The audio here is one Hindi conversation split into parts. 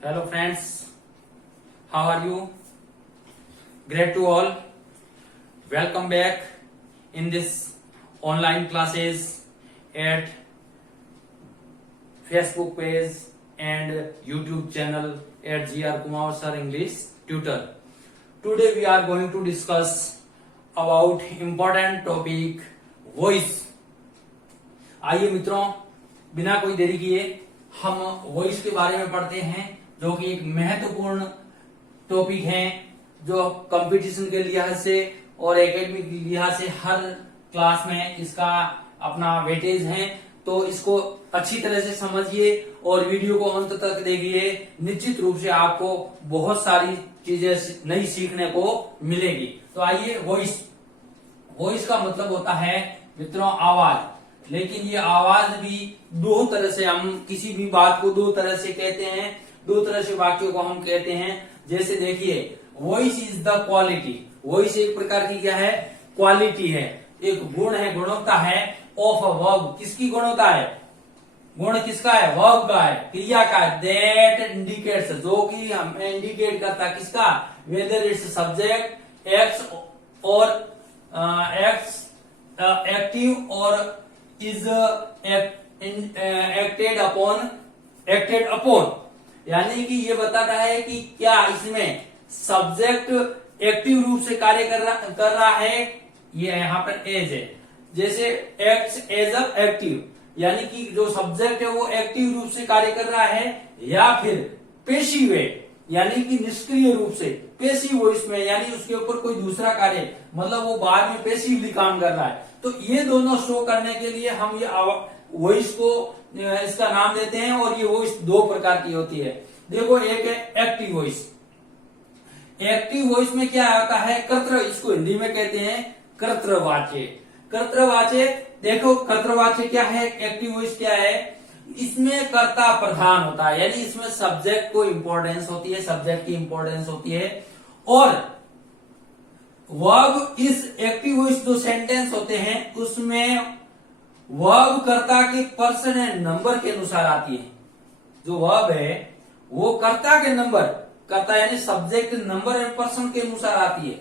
Hello friends, how are you? Great to all. Welcome back in this online classes at Facebook page and YouTube channel at GR Kumar Sir English Tutor. Today we are going to discuss about important topic voice. आइए मित्रों, बिना कोई देरी किए हम वॉइस के बारे में पढ़ते हैं, जो कि एक महत्वपूर्ण टॉपिक है जो कंपटीशन के लिहाज से और एकेडमिक लिहाज से हर क्लास में इसका अपना वेटेज है। तो इसको अच्छी तरह से समझिए और वीडियो को अंत तक देखिए। निश्चित रूप से आपको बहुत सारी चीजें नई सीखने को मिलेगी। तो आइए, वॉइस का मतलब होता है मित्रों आवाज। लेकिन ये आवाज भी दो तरह से, हम किसी भी बात को दो तरह से कहते हैं, दो तरह से वाक्यों को हम कहते हैं। जैसे देखिए, voice is the quality. Voice एक प्रकार की क्या है? क्वालिटी है, एक गुण है, गुणवत्ता है ऑफ अ वर्ब। किसकी गुणवत्ता है? गुण किसका है? वर्ब का है, क्रिया का है। दैट इंडिकेट्स, जो कि हमें इंडिकेट करता है किसका? वेदर इट्स सब्जेक्ट एक्स और एक्स एक्टिव और इज एक्टेड अपॉन, यानी कि ये बताता है कि क्या इसमें सब्जेक्ट एक्टिव रूप से कार्य कर रहा है। ये यहाँ पर एज है, जैसे एक्स एज अ एक्टिव, यानी कि जो सब्जेक्ट है वो एक्टिव रूप से कार्य कर रहा है, या फिर पेसिव है, यानी कि निष्क्रिय रूप से। पेसिव वॉइस में यानी उसके ऊपर कोई दूसरा कार्य, मतलब वो बाद में पेसिवली काम कर रहा है। तो ये दोनों शो करने के लिए हम ये वॉइस को इसका नाम देते हैं। और ये वॉइस दो प्रकार की होती है। देखो, एक है एक्टिव वॉइस। एक्टिव वॉइस में क्या आता है? कर्तृ, इसको हिंदी में कहते हैं कर्तृवाच्य। कर्तृवाच्य, देखो कर्तृवाच्य क्या है, एक्टिव वॉइस क्या है? इसमें कर्ता प्रधान होता है, यानी इसमें सब्जेक्ट को इंपॉर्टेंस होती है, सब्जेक्ट की इंपॉर्टेंस होती है। और वर्ब, इस एक्टिव वॉइस जो सेंटेंस होते हैं उसमें वर्ब कर्ता के पर्सन एंड नंबर के अनुसार आती है। जो वर्ब है वो कर्ता के नंबर, कर्ता यानी सब्जेक्ट नंबर एंड पर्सन के अनुसार आती है।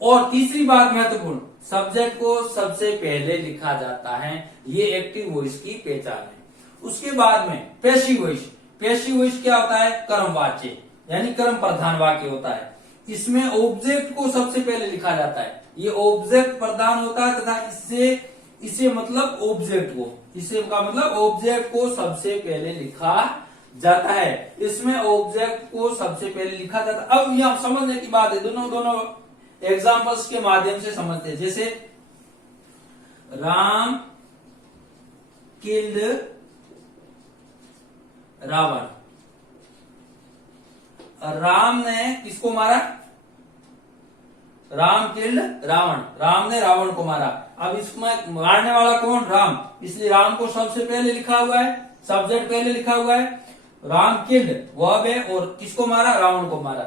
और तीसरी बात महत्वपूर्ण, सब्जेक्ट को सबसे पहले लिखा जाता है। ये एक्टिव वॉइस की पहचान है। उसके बाद में पैसिव वॉइस। पैसिव वॉइस क्या होता है? कर्मवाच्य, यानी कर्म प्रधान वाक्य होता है। इसमें ऑब्जेक्ट को सबसे पहले लिखा जाता है। ये ऑब्जेक्ट प्रधान होता है तथा इससे मतलब ऑब्जेक्ट को, इससे का मतलब ऑब्जेक्ट को सबसे पहले लिखा जाता है। इसमें ऑब्जेक्ट को सबसे पहले लिखा जाता है। अब यह समझने की बात है, दोनों एग्जांपल्स के माध्यम से समझते हैं। जैसे राम किल्ड रावण। राम ने किसको मारा? राम किल्ड रावण, राम ने रावण को मारा। अब इसमें मारने वाला कौन? राम, इसलिए राम को सबसे पहले लिखा हुआ है, सब्जेक्ट पहले लिखा हुआ है। राम किल्ड वर्ब है, और किसको मारा? रावण को मारा।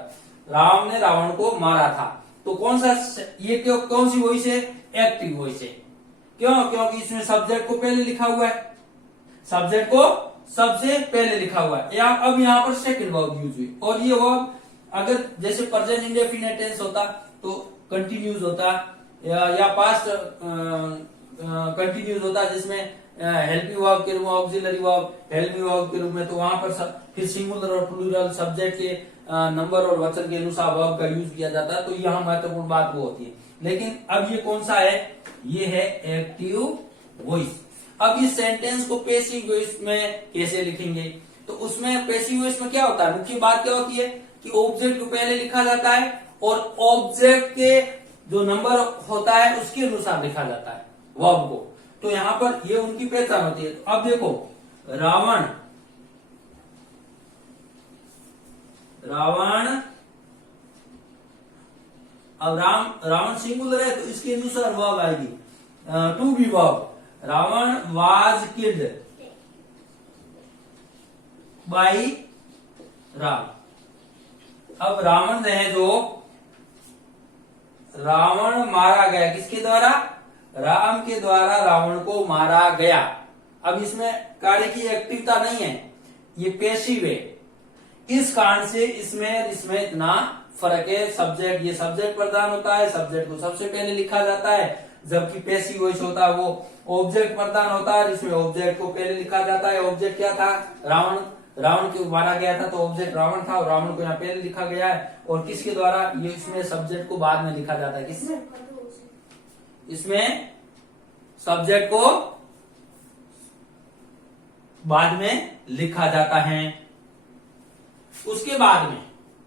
राम ने रावण को मारा था। तो कौन सा ये कौन सी वॉइस है? एक्टिव वॉइस है। क्यों? क्योंकि इसमें सब्जेक्ट को पहले लिखा हुआ है, सब्जेक्ट को सबसे पहले लिखा हुआ है। अब यहाँ पर सेकंड वर्ब यूज हुई। और ये वर्ब अगर जैसे प्रेजेंट इंडेफिनिट टेंस होता तो कंटिन्यूज होता, या पास्ट कंटिन्यूज होता, जिसमें हेल्पिंग वर्ब के रूप में, ऑक्सिलरी वर्ब हेल्पिंग वर्ब के रूप में, तो वहां पर फिर सिंगुलर और प्लूरल सब्जेक्ट के नंबर और वचन के अनुसार वर्ब का यूज किया जाता है। तो यहाँ महत्वपूर्ण बात वो होती है। लेकिन अब ये कौन सा है? ये है एक्टिव वॉइस। अब इस सेंटेंस को पैसिव वॉइस में कैसे लिखेंगे? तो उसमें पैसिव वॉइस में क्या होता है? मुख्य बात क्या होती है कि ऑब्जेक्ट को पहले लिखा जाता है और ऑब्जेक्ट के जो नंबर होता है उसके अनुसार लिखा जाता है वर्ब को। तो यहां पर ये उनकी पहचान होती है। अब देखो, रावण अब रावण सिंगुलर है तो इसके अनुसार वर्ब आएगी to be verb. Ravan was killed by Ram. अब रावण है जो रावण मारा गया, किसके द्वारा? राम के द्वारा रावण को मारा गया। अब इसमें कार्य की एक्टिवता नहीं है, ये पैसिव है। इस कारण से इसमें इतना फर्क है। सब्जेक्ट, ये सब्जेक्ट प्रधान होता है, सब्जेक्ट को सबसे पहले लिखा जाता है, जबकि पैसिव वॉइस होता है वो ऑब्जेक्ट प्रधान होता है, इसमें ऑब्जेक्ट को पहले लिखा जाता है। ऑब्जेक्ट क्या था? रावण। रावण को मारा गया था तो ऑब्जेक्ट रावण था, और रावण को यहाँ पहले लिखा गया है। और किसके द्वारा? ये इसमें सब्जेक्ट को बाद में लिखा जाता है। किसमें? इसमें सब्जेक्ट को बाद में लिखा जाता है। उसके बाद में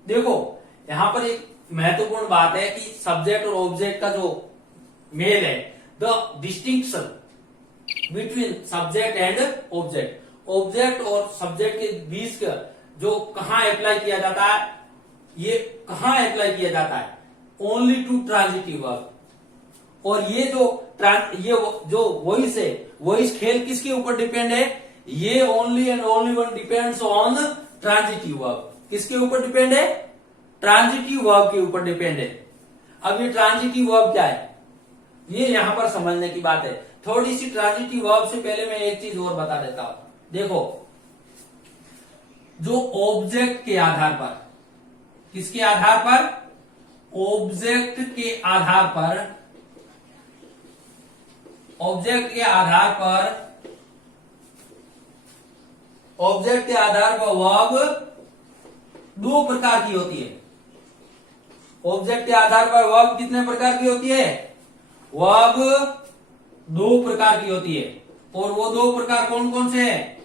देखो, यहां पर एक महत्वपूर्ण बात है कि सब्जेक्ट और ऑब्जेक्ट का जो मेल है, the distinction between subject and object, object और सब्जेक्ट के बीच का जो कहां अप्लाई किया जाता है, ये कहां अप्लाई किया जाता है? Only to transitive verb. और ये जो वॉइस है, वॉइस खेल किसके ऊपर डिपेंड है? ये only and only one depends on transitive verb. किसके ऊपर डिपेंड है? ट्रांजिटिव वर्ब के ऊपर डिपेंड है। अब ये ट्रांजिटिव वर्ब क्या है, ये यहां पर समझने की बात है। थोड़ी सी ट्रांजिटिव वर्ब से पहले मैं एक चीज और बता देता हूं। देखो, जो ऑब्जेक्ट के आधार पर, किसके आधार पर? ऑब्जेक्ट के आधार पर, ऑब्जेक्ट के आधार पर, ऑब्जेक्ट के आधार पर वर्ब दो प्रकार की होती है। ऑब्जेक्ट के आधार पर वर्ब कितने प्रकार की होती है? वर्ब दो प्रकार की होती है। और वो दो प्रकार कौन कौन से हैं?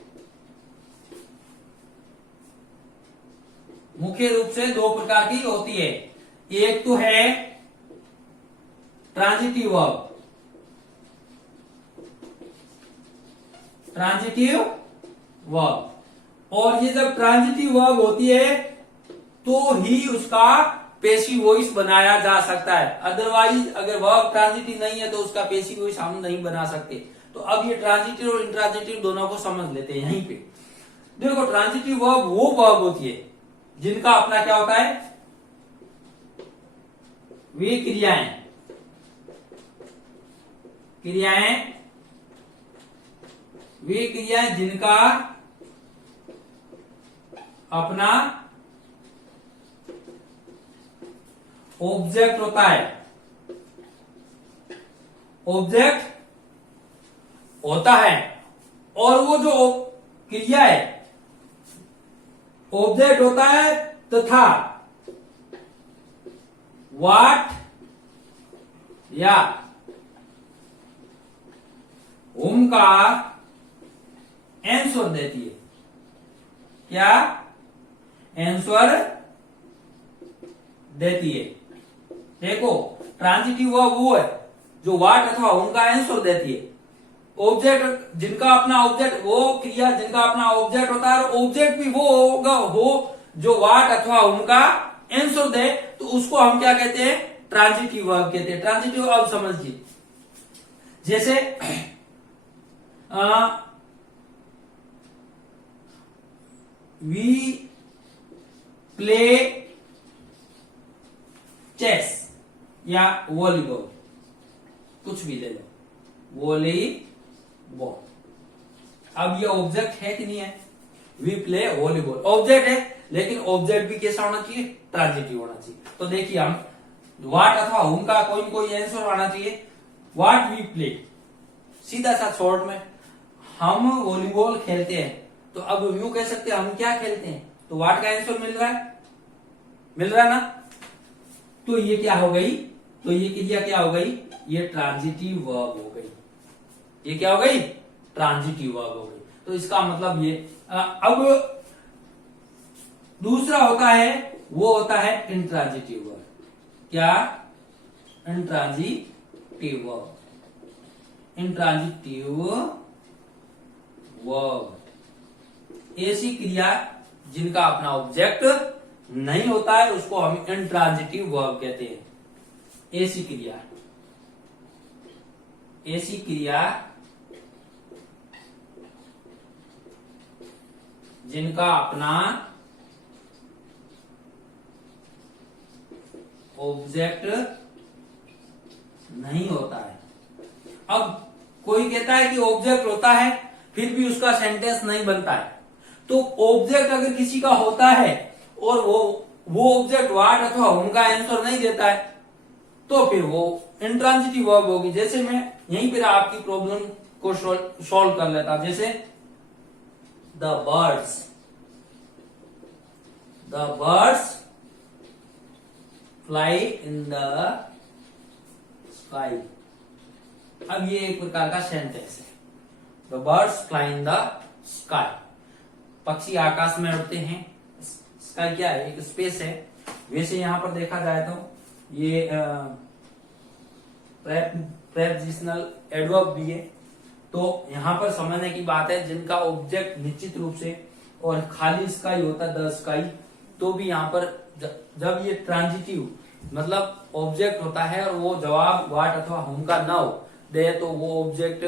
मुख्य रूप से दो प्रकार की होती है। एक तो है ट्रांजिटिव वर्ब, ट्रांजिटिव वर्ब। और ये जब ट्रांजिटिव वर्ब होती है तो ही उसका पेसिव वॉइस बनाया जा सकता है। अदरवाइज अगर वर्ब ट्रांजिटिव नहीं है तो उसका पेसिव वॉइस हम नहीं बना सकते। तो अब ये ट्रांजिटिव और इंट्रांजिटिव दोनों को समझ लेते हैं यहीं पे। देखो, ट्रांजिटिव वर्ब वो वर्ब होती है जिनका अपना क्या होता है? वे क्रियाएं वे क्रियाएं जिनका अपना ऑब्जेक्ट होता है, ऑब्जेक्ट होता है। और वो जो क्रिया है ऑब्जेक्ट होता है, तथा व्हाट या होम का आंसर देती है। क्या? आंसर देती है। देखो, ट्रांजिटिव वर्ब वो है जो व्हाट अथवा होम का आंसर देती है। ऑब्जेक्ट जिनका अपना ऑब्जेक्ट, वो क्रिया जिनका अपना ऑब्जेक्ट होता है, और ऑब्जेक्ट भी वो होगा जो व्हाट अथवा होम का आंसर दे, तो उसको हम क्या कहते हैं? ट्रांजिटिव वर्ब कहते हैं। ट्रांजिटिव वर्ब समझिए, जैसे वी प्ले चेस या वॉलीबॉल, कुछ भी ले लो, वॉलीबॉल। अब ये ऑब्जेक्ट है कि नहीं है? वी प्ले वॉलीबॉल ऑब्जेक्ट है, लेकिन ऑब्जेक्ट भी कैसा होना चाहिए? ट्रांजिटिव होना चाहिए। तो देखिए, हम व्हाट अथवा होम का कोई न कोई आंसर आना चाहिए। व्हाट वी प्ले, सीधा सा शॉर्ट में, हम वॉलीबॉल खेलते हैं। तो अब यूं कह सकते हैं हम क्या खेलते हैं, तो व्हाट का आंसर मिल रहा है, मिल रहा है ना? तो ये क्या हो गई? तो ये क्रिया क्या हो गई? ये ट्रांजिटिव वर्ब हो गई। ये क्या हो गई? ट्रांजिटिव वर्ब हो गई। तो इसका मतलब ये अब दूसरा होता है, वो होता है इंट्रांजिटिव वर्ब। क्या? Intransitive verb. इंट्रांजिटिव वर्ब ऐसी क्रिया जिनका अपना ऑब्जेक्ट नहीं होता है, उसको हम इंट्रांजिटिव वर्ब कहते हैं। ऐसी क्रिया जिनका अपना ऑब्जेक्ट नहीं होता है। अब कोई कहता है कि ऑब्जेक्ट होता है फिर भी उसका सेंटेंस नहीं बनता है, तो ऑब्जेक्ट अगर किसी का होता है और वो ऑब्जेक्ट वाट अथवा हुम का आंसर नहीं देता है तो फिर वो इंट्रांजिटिव वर्ब होगी। जैसे मैं यहीं पर आपकी प्रॉब्लम को सॉल्व कर लेता हूं। जैसे the birds fly in the sky. अब ये एक प्रकार का सेंटेंस है। The birds fly in the sky, पक्षी आकाश में उड़ते हैं। स्काई क्या है, एक स्पेस है। वैसे यहां पर देखा जाए तो ये प्रेपोजिशनल एडवर्ब भी है। तो यहां पर समझने की बात है जिनका ऑब्जेक्ट निश्चित रूप से और खाली स्काई होता है द स्काई, तो भी यहाँ पर जब ये ट्रांजिटिव मतलब ऑब्जेक्ट होता है और वो जवाब वाट अथवा हुम का ना हो दे तो वो ऑब्जेक्ट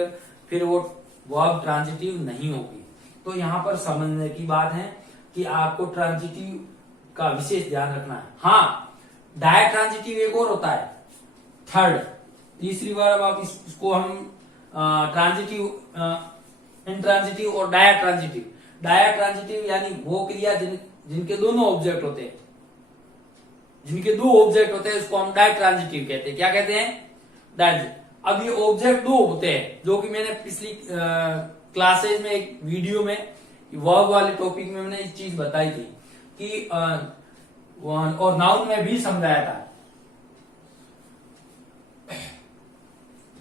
फिर वो वर्ब ट्रांजिटिव नहीं होगी। तो यहाँ पर समझने की बात है कि आपको ट्रांजिटिव का विशेष ध्यान रखना है। हाँ, डायरेक्ट ट्रांजिटिव एक और होता है, थर्ड, तीसरी बार अब इसको हम ट्रांजिटिव, इंट्रांजिटिव और डायरेक्ट ट्रांजिटिव। डायरेक्ट ट्रांजिटिव यानी वो क्रिया जिनके दोनों ऑब्जेक्ट होते हैं, जिनके दो ऑब्जेक्ट होते हैं उसको हम डायरेक्ट ट्रांजिटिव कहते हैं। क्या कहते हैं? डायरेक्ट। अब ये ऑब्जेक्ट दो होते हैं, जो कि मैंने पिछली क्लासेज में एक वीडियो में वर्ब वाले टॉपिक में मैंने इस चीज बताई थी कि और नाउन में भी समझाया था।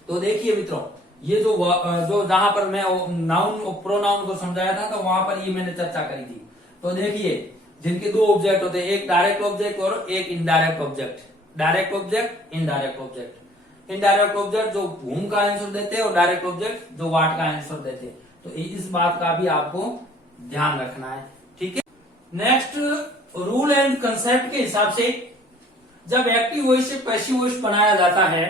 तो देखिए मित्रों, ये जो जहां पर मैं नाउन और प्रोनाउन को समझाया था तो वहां पर ये मैंने चर्चा करी थी। तो देखिए, जिनके दो ऑब्जेक्ट होते हैं, एक डायरेक्ट ऑब्जेक्ट और एक indirect object. Direct object, indirect object. Indirect object जो हुम का आंसर देते हैं और डायरेक्ट ऑब्जेक्ट जो वाट का आंसर देते हैं। तो इस बात का भी आपको ध्यान रखना है, ठीक है। नेक्स्ट, रूल एंड कंसेप्ट के हिसाब से जब एक्टिव वॉइस से पैसिव वॉइस बनाया जाता है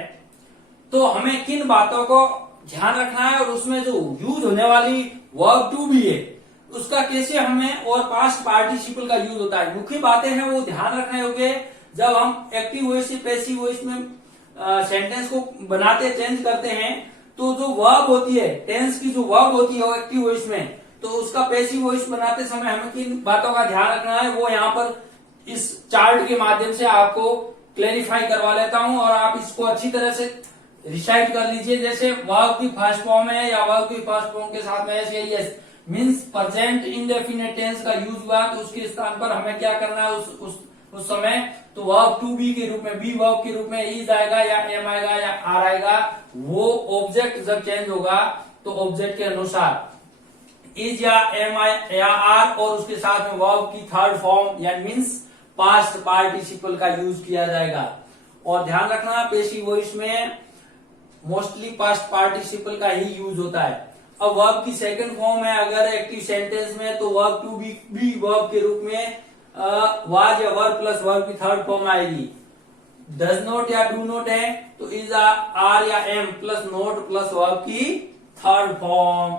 तो हमें किन बातों को ध्यान रखना है और उसमें जो यूज होने वाली वर्ब टू भी है उसका कैसे हमें और पास्ट पार्टिसिपल का यूज होता है, मुख्य बातें हैं वो ध्यान रखने होंगे। जब हम एक्टिव वॉइस से पैसिव वॉइस में सेंटेंस को बनाते चेंज करते हैं तो जो वर्ब होती है, टेंस की जो वर्ब होती है वो एक्टिव वॉइस में, तो उसका पैसिव वॉइस बनाते समय हमें किन बातों का ध्यान रखना है वो यहाँ पर इस चार्ट के माध्यम से आपको क्लेरिफाई करवा लेता हूं और आप इसको अच्छी तरह से रिसाइट कर लीजिए। जैसे वर्ब की फर्स्ट फॉर्म है या वर्ब की फर्स्ट फॉर्म के साथ में ऐसे yes means present indefinite tense का यूज हुआ तो उसके स्थान पर हमें क्या करना है उस समय, तो वर्ब टू बी के रूप में, बी वर्ब के रूप में इज आएगा या एम आएगा या आर आएगा। वो ऑब्जेक्ट जब चेंज होगा तो ऑब्जेक्ट के अनुसार इज या एम आई या आर और उसके साथ में वर्ब की थर्ड फॉर्म या मीन्स पास्ट पार्टिसिपल का यूज किया जाएगा। और ध्यान रखना पैसिव वॉइस में मोस्टली पास्ट पार्टिसिपल का ही यूज होता है। अब वर्ब की सेकंड फॉर्म है अगर एक्टिव सेंटेंस में तो वर्ब टू बी वर्ब के रूप में वाज या वर्ब प्लस वर्ब की थर्ड फॉर्म आएगी। डज नॉट या डू नॉट है तो इज आर या am plus not plus verb की थर्ड फॉर्म।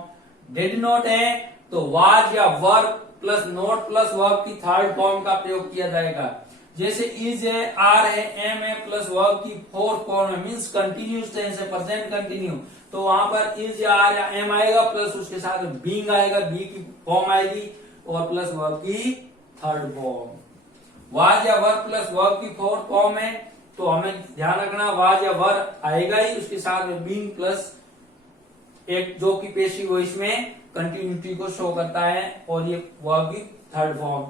डिड नॉट है तो वाज या verb plus not plus verb की थर्ड फॉर्म का प्रयोग किया जाएगा। जैसे इज है, आर है, एम है प्लस वर्ब की फोर्थ फॉर्म है मीन्स कंटिन्यूस टेंस है, प्रेजेंट कंटिन्यू, तो वहां पर इज या आर या एम आएगा प्लस उसके साथ बीइंग आएगा, बी की फॉर्म आएगी और प्लस वर्ब की थर्ड फॉर्म। वाज या वर्ब प्लस वर्ब की फोर्थ फॉर्म है तो हमें ध्यान रखना वाज या वर्ब आएगा ही, उसके साथ में बीइंग प्लस एक जो कि पैसिव वॉइस में कंटिन्यूटी को शो करता है और ये वर्ब की थर्ड फॉर्म।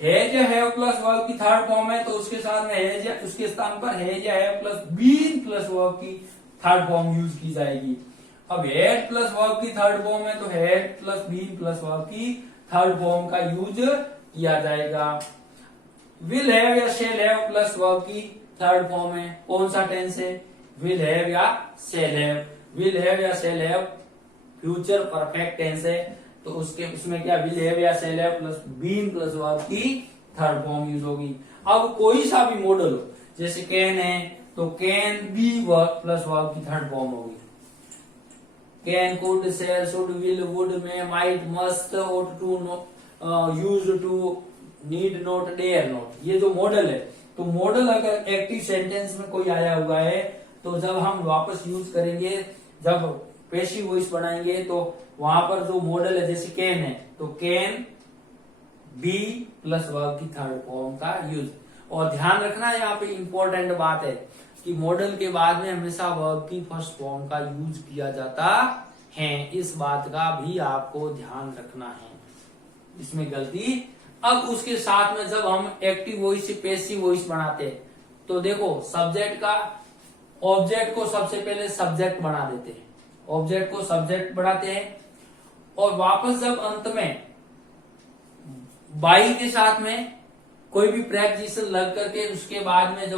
हैज या हैव प्लस वर्ब की थर्ड फॉर्म है तो उसके साथ में हैज या उसके स्थान पर हैज या have plus been plus verb की थर्ड फॉर्म यूज की जाएगी। अब हैड प्लस वर्ब की थर्ड फॉर्म है तो had plus been plus verb की थर्ड फॉर्म का यूज किया जाएगा। विल हैव या शेल हैव प्लस वर्ब की थर्ड फॉर्म है, कौन सा टेंस है? विल हैव या शेल हैव। विल हैव या shall have future perfect tense है तो उसमें क्या विल हैव या shall have plus been plus verb की थर्ड फॉर्म यूज होगी। अब कोई सा भी मॉडल हो जैसे कैन है तो can be verb plus verb की थर्ड फॉर्म होगी। Can, could, shall, should, will, would, may, might, must, ought to, use to, need not, dare not, ये जो मॉडल है तो मॉडल अगर एक्टिव सेंटेंस में कोई आया हुआ है तो जब हम वापस यूज करेंगे, जब पैसिव वॉइस बनाएंगे तो वहां पर जो मॉडल है जैसे कैन है तो कैन, बी प्लस वर्ब की थर्ड फॉर्म का यूज। और ध्यान रखना यहाँ पे इंपॉर्टेंट बात है कि मॉडल के बाद में हमेशा वर्ब की फर्स्ट फॉर्म का यूज किया जाता है, इस बात का भी आपको ध्यान रखना है, इसमें गलती। अब उसके साथ में जब हम एक्टिव वॉइस से पैसिव वॉइस बनाते हैं तो देखो सब्जेक्ट का ऑब्जेक्ट को सबसे पहले सब्जेक्ट बना देते हैं, ऑब्जेक्ट को सब्जेक्ट बनाते हैं और वापस जब अंत में बाई के साथ में कोई भी प्रेपोजिशन लग करके उसके बाद में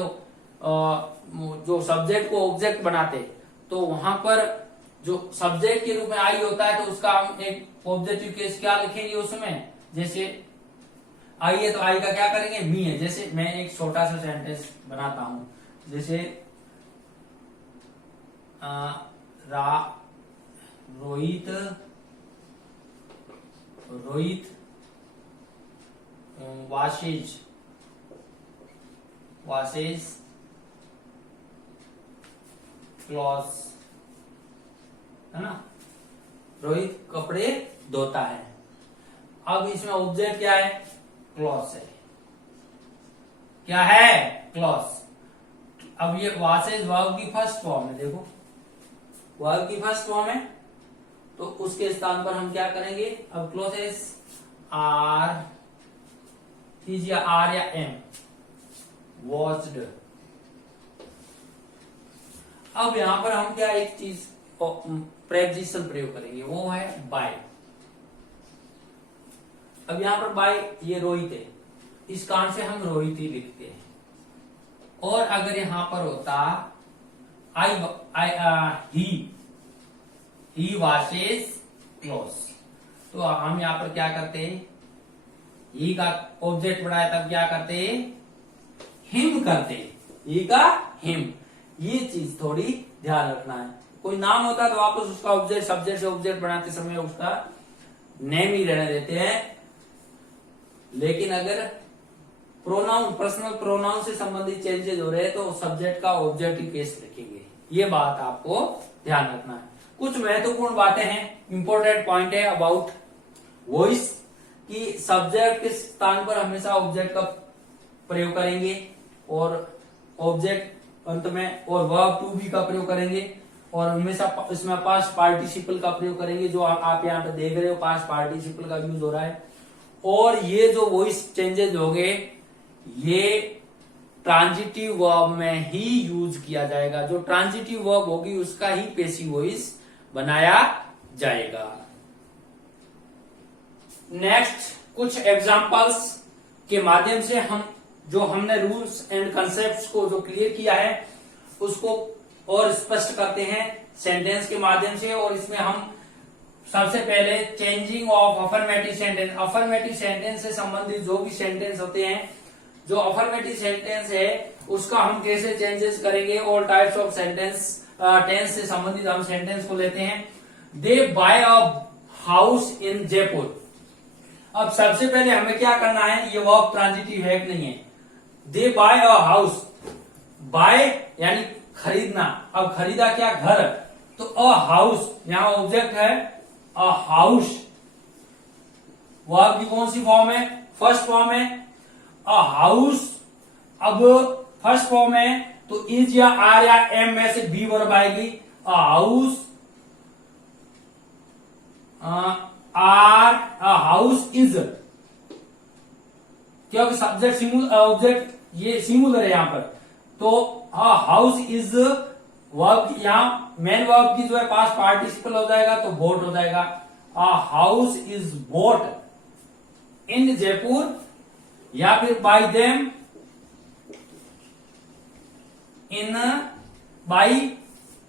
जो सब्जेक्ट को ऑब्जेक्ट बनाते तो वहां पर जो सब्जेक्ट के रूप में आई होता है तो उसका हम एक ऑब्जेक्टिव केस क्या लिखेंगे उसमें, जैसे आई है तो आई का क्या करेंगे, मी है। जैसे मैं एक छोटा सा सेंटेंस बनाता हूं, जैसे रोहित washes clothes, है ना, रोहित कपड़े धोता है। अब इसमें ऑब्जेक्ट क्या है, क्लॉथ्स है, क्या है, क्लॉथ्स। अब ये वॉशेज वर्ब की फर्स्ट फॉर्म है, देखो वर्ब की फर्स्ट फॉर्म है तो उसके स्थान पर हम क्या करेंगे, अब क्लॉथेस आर कीजिए, आर या एम, वॉच्ड। अब यहां पर हम क्या एक चीज प्रेपोजिशन प्रयोग करेंगे, वो है बाय। अब यहां पर बाय ये रोहित है, इस कारण से हम रोहित ही लिखते हैं। और अगर यहां पर होता ही वॉशेज क्लॉथ्स, तो हम यहां पर क्या करते हैं, ही का ऑब्जेक्ट बनाया तब क्या करते, हिम करते, ही का हिम। ये चीज थोड़ी ध्यान रखना है। कोई नाम होता तो वापस उसका ऑब्जेक्ट सब्जेक्ट से ऑब्जेक्ट बनाते समय उसका नेम ही रहने देते हैं, लेकिन अगर प्रोनाउन पर्सनल प्रोनाउन से संबंधित चेंजेस हो रहे हैं तो सब्जेक्ट का ऑब्जेक्टिव केस लिखेंगे। ये बात आपको ध्यान रखना है। कुछ महत्वपूर्ण बातें हैं, इंपॉर्टेंट पॉइंट है अबाउट वॉइस कि सब्जेक्ट के स्थान पर हमेशा ऑब्जेक्ट का प्रयोग करेंगे और ऑब्जेक्ट अंत में, और वर्ब टू बी का प्रयोग करेंगे और हमेशा इसमें पास्ट पार्टिसिपल का प्रयोग करेंगे, जो आप यहाँ पे देख रहे हो पास्ट पार्टिसिपल का यूज हो रहा है। और ये जो वॉइस चेंजेस हो गए ये ट्रांजिटिव वर्ब में ही यूज किया जाएगा, जो ट्रांजिटिव वर्ब होगी उसका ही पैसिव वॉइस बनाया जाएगा। नेक्स्ट कुछ एग्जांपल्स के माध्यम से हम जो हमने रूल्स एंड कंसेप्ट्स को जो क्लियर किया है उसको और स्पष्ट करते हैं सेंटेंस के माध्यम से। और इसमें हम सबसे पहले changing of affirmative sentence, affirmative sentence से संबंधित जो भी सेंटेंस होते हैं, जो अफर्मेटिव सेंटेंस है उसका हम कैसे चेंजेस करेंगे। All types of sentence tense से संबंधित हम सेंटेंस को लेते हैं। They buy a house in Jaipur. अब सबसे पहले हमें क्या करना है, ये वर्ब ट्रांजिटिव है कि नहीं है। दे बाय अ हाउस, बाय यानी खरीदना, अब खरीदा क्या, घर, तो अ हाउस यहां ऑब्जेक्ट है, अ हाउस वर्ब की कौन सी फॉर्म है, फर्स्ट फॉर्म है, अ हाउस। अब फर्स्ट फॉर्म है तो इज या आर या एम में से बी वर्ब आएगी, a house are, a house is, क्योंकि सब्जेक्ट ऑब्जेक्ट ये सिंगुलर है यहां पर, तो अ हाउस इज वर्ब, यहां मेन वर्ब की जो है पास्ट पार्टिसिपल हो जाएगा तो बोट हो जाएगा, अ house is boat in Jaipur, या फिर बाय देम इन, बाई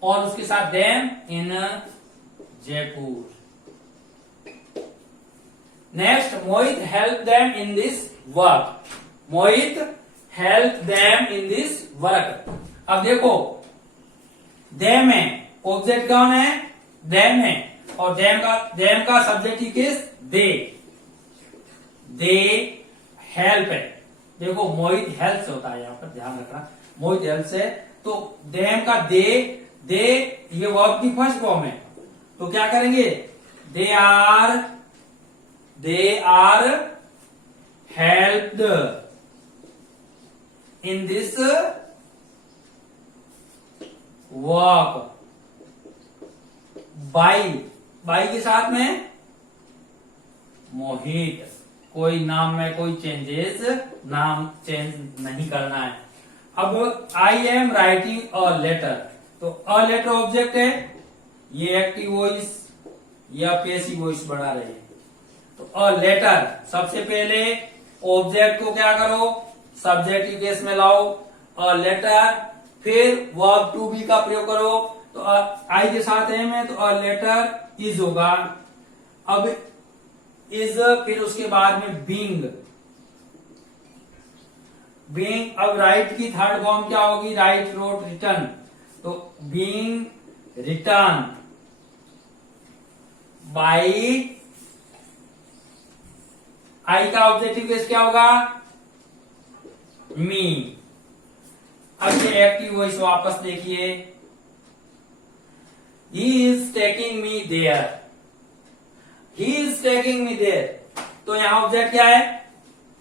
और उसके साथ them in Jaipur. Next, Mohit help them in this work, Mohit help them in this work. अब देखो देम है, ऑब्जेक्ट कौन है, देम है, और देम का सब्जेक्टिव केस दे हेल्प है। देखो मोहित हेल्प होता है, यहां पर ध्यान रखना, मोहित हेल्प है तो देम का दे ये वर्ब की फर्स्ट फॉर्म है, तो क्या करेंगे, they are helped in this work by के साथ में मोहित, कोई नाम में कोई चेंजेस, नाम चेंज नहीं करना है। अब I am writing a letter, तो अ लेटर ऑब्जेक्ट है, ये एक्टिव वॉइस या पैसिव वॉइस बढ़ा रहे हैं। तो अ लेटर, सबसे पहले ऑब्जेक्ट को क्या करो, सब्जेक्ट की केस में लाओ, अ लेटर, फिर वर्ब टू बी का प्रयोग करो। तो आई के साथ एम है, तो अ लेटर इज होगा। अब इज, फिर उसके बाद में बीइंग, अब राइट की थर्ड फॉर्म क्या होगी, राइट, रोट, रिटर्न, तो बीइंग रिटर्न बाई, आई का ऑब्जेक्टिव केस क्या होगा, मी। अब ये एक्टिव वॉइस वापस देखिए, he is taking me there, he is taking me there, तो यहां ऑब्जेक्ट क्या है,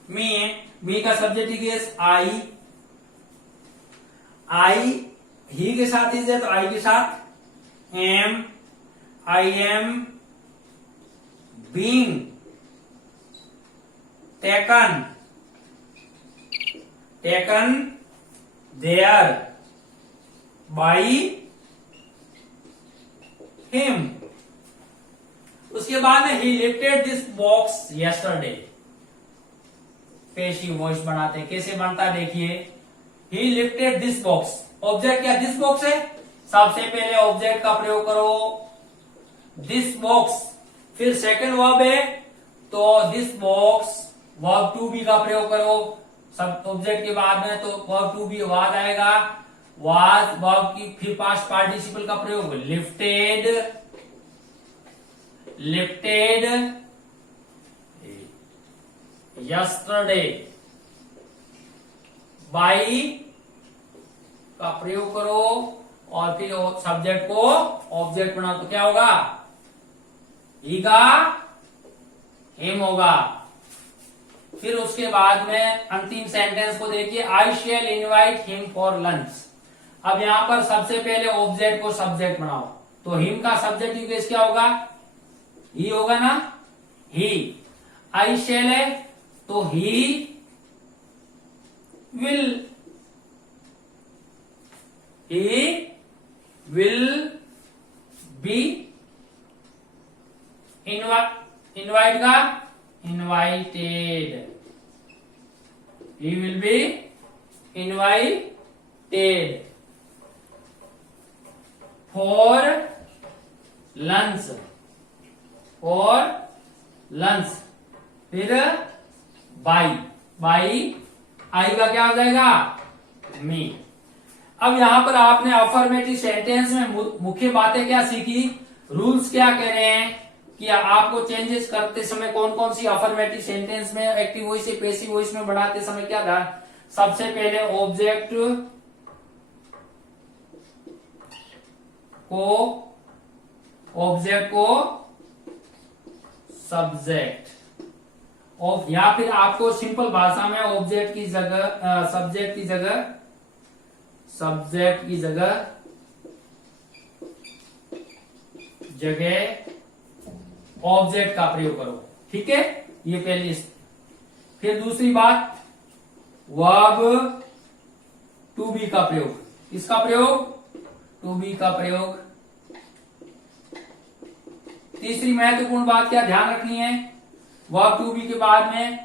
मी है, मी का सब्जेक्टिव केस आई, ही के साथ इज है, तो आई के साथ am, I am being taken there by him. उसके बाद में he lifted this box yesterday, passive voice बनाते हैं, कैसे बनता है देखिए, he lifted this box, object क्या दिस बॉक्स है, सबसे पहले ऑब्जेक्ट का प्रयोग करो दिस बॉक्स, फिर सेकंड वर्ब है तो this box, verb to be का प्रयोग करो सब ऑब्जेक्ट के बाद में, तो वर्ब टू बी वाज आएगा, वाज वर्ब की फिर पास्ट पार्टिसिपल का प्रयोग, लिफ्टेड यस्टरडे, बाई का प्रयोग करो और फिर सब्जेक्ट को ऑब्जेक्ट बनाओ, तो क्या होगा, ही का हिम होगा। फिर उसके बाद में अंतिम सेंटेंस को देखिए, I shall invite him for lunch. अब यहां पर सबसे पहले ऑब्जेक्ट को सब्जेक्ट बनाओ, तो हिम का सब्जेक्टिव केस क्या होगा, ही होगा ना, ही। आई शेल है तो ही विल बी, इनवाइट का invited, he will be invited for lunch, फिर बाई आई का क्या हो जाएगा, मी। अब यहां पर आपने अफर्मेटिव सेंटेंस में मुख्य बातें क्या सीखी, रूल्स क्या कह रहे हैं कि आपको चेंजेस करते समय कौन कौन सी अफर्मेटिव सेंटेंस में एक्टिव वॉइस से पैसिव वॉइस में बढ़ाते समय क्या था, सबसे पहले ऑब्जेक्ट को सब्जेक्ट, या फिर आपको सिंपल भाषा में ऑब्जेक्ट की जगह सब्जेक्ट की जगह ऑब्जेक्ट का प्रयोग करो, ठीक है, ये पहली। फिर दूसरी बात, वर्ब टू बी का प्रयोग, इसका प्रयोग टू बी का प्रयोग। तीसरी महत्वपूर्ण बात क्या ध्यान रखनी है, वर्ब टू बी के बाद में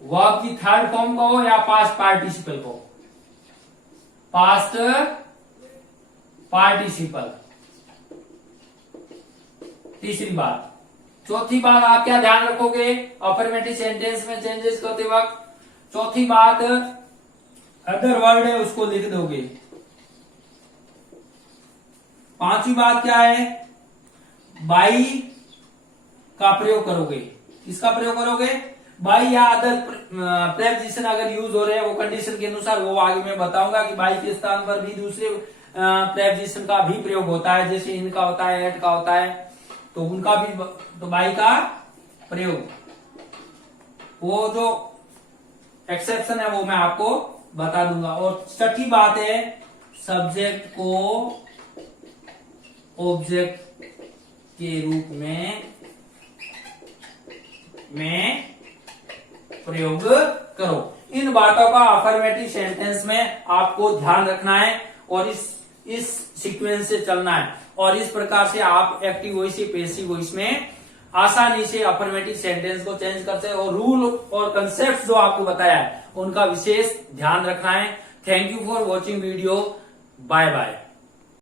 वर्ब की थर्ड फॉर्म को या पास्ट पार्टिसिपल को, पास्ट पार्टिसिपल, तीसरी बात। चौथी बात आप क्या ध्यान रखोगे अफर्मेटिव सेंटेंस में चेंजेस करते वक्त, चौथी बात अदर वर्ड है उसको लिख दोगे। पांचवी बात क्या है, बाई का प्रयोग करोगे, किसका प्रयोग करोगे, बाई या अदर प्रेपोजिशन अगर यूज हो रहे हैं वो कंडीशन के अनुसार, वो आगे मैं बताऊंगा कि बाई के स्थान पर भी दूसरे प्रेपोजिशन का भी प्रयोग होता है, जैसे इनका होता है, एट का होता है, तो उनका भी, तो बाई का प्रयोग। वो जो एक्सेप्शन है वो मैं आपको बता दूंगा। और छठी बात है, सब्जेक्ट को ऑब्जेक्ट के रूप में प्रयोग करो। इन बातों का अफर्मेटिव सेंटेंस में आपको ध्यान रखना है और इस सीक्वेंस से चलना है, और इस प्रकार से आप एक्टिव वॉइस या पैसिव वॉइस में आसानी से अफर्मेटिव सेंटेंस को चेंज कर सकते हैं। और रूल और कंसेप्ट जो आपको बताया है उनका विशेष ध्यान रखना है। Thank you for watching video. Bye bye.